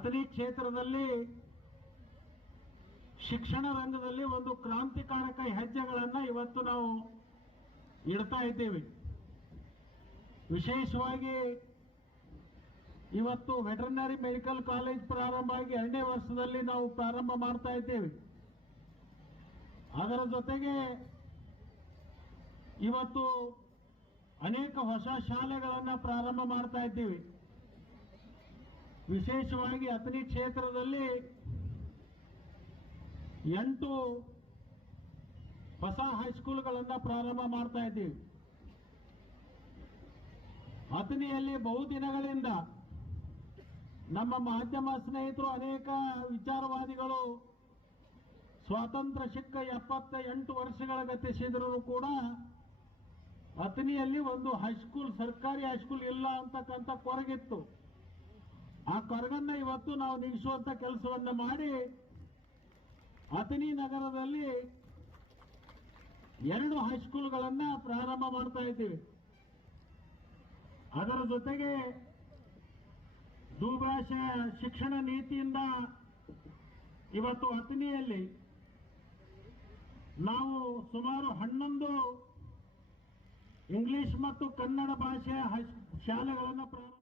ಅಥಣಿ ಕ್ಷೇತ್ರದಲ್ಲಿ ಶಿಕ್ಷಣ ರಂಗದಲ್ಲಿ ಒಂದು ಕ್ರಾಂತಿಕಾರಕ ಹೆಜ್ಜೆಗಳನ್ನ ಇವತ್ತು ನಾವು ಇಡ್ತಾ ಇದ್ದೀವಿ. ವಿಶೇಷವಾಗಿ ಇವತ್ತು ವೆಟರ್ನರಿ ಮೆಡಿಕಲ್ ಕಾಲೇಜ್ ಪ್ರಾರಂಭ ಆಗಿ ಎರಡನೇ ವರ್ಷದಲ್ಲಿ ನಾವು ಪ್ರಾರಂಭ ಮಾಡ್ತಾ ಇದ್ದೇವೆ. ಅದರ ಜೊತೆಗೆ ಇವತ್ತು ಅನೇಕ ಹೊಸ ಶಾಲೆಗಳನ್ನು ಪ್ರಾರಂಭ ಮಾಡ್ತಾ ಇದ್ದೀವಿ. ವಿಶೇಷವಾಗಿ ಅಥಣಿ ಕ್ಷೇತ್ರದಲ್ಲಿ ಎಂಟು ಹೊಸ ಹೈಸ್ಕೂಲ್ಗಳನ್ನು ಪ್ರಾರಂಭ ಮಾಡ್ತಾ ಇದ್ದೀವಿ. ಅಥಣಿಯಲ್ಲಿ ಬಹುದಿನಗಳಿಂದ ನಮ್ಮ ಮಾಧ್ಯಮ ಸ್ನೇಹಿತರು ಅನೇಕ ವಿಚಾರವಾದಿಗಳು ಸ್ವಾತಂತ್ರ್ಯ ಸಿಕ್ಕ ಎಪ್ಪತ್ತ ಎಂಟು ವರ್ಷಗಳ ಗತಿಸಿದರೂ ಕೂಡ ಅಥಣಿಯಲ್ಲಿ ಒಂದು ಹೈಸ್ಕೂಲ್, ಸರ್ಕಾರಿ ಹೈಸ್ಕೂಲ್ ಇಲ್ಲ ಅಂತಕ್ಕಂಥ ಕೊರಗಿತ್ತು. ಆ ಕೊರಗನ್ನ ಇವತ್ತು ನಾವು ನಿಲ್ಲಿಸುವಂತ ಕೆಲಸವನ್ನ ಮಾಡಿ ಅಥಣಿ ನಗರದಲ್ಲಿ ಎರಡು ಹೈಸ್ಕೂಲ್ಗಳನ್ನ ಪ್ರಾರಂಭ ಮಾಡ್ತಾ ಇದ್ದೀವಿ. ಅದರ ಜೊತೆಗೆ ದ್ವಿಭಾಷಾ ಶಿಕ್ಷಣ ನೀತಿಯಿಂದ ಇವತ್ತು ಅಥಣಿಯಲ್ಲಿ ನಾವು ಸುಮಾರು ಹನ್ನೊಂದು ಇಂಗ್ಲಿಷ್ ಮತ್ತು ಕನ್ನಡ ಭಾಷೆಯ ಶಾಲೆಗಳನ್ನು ಪ್ರಾರಂಭ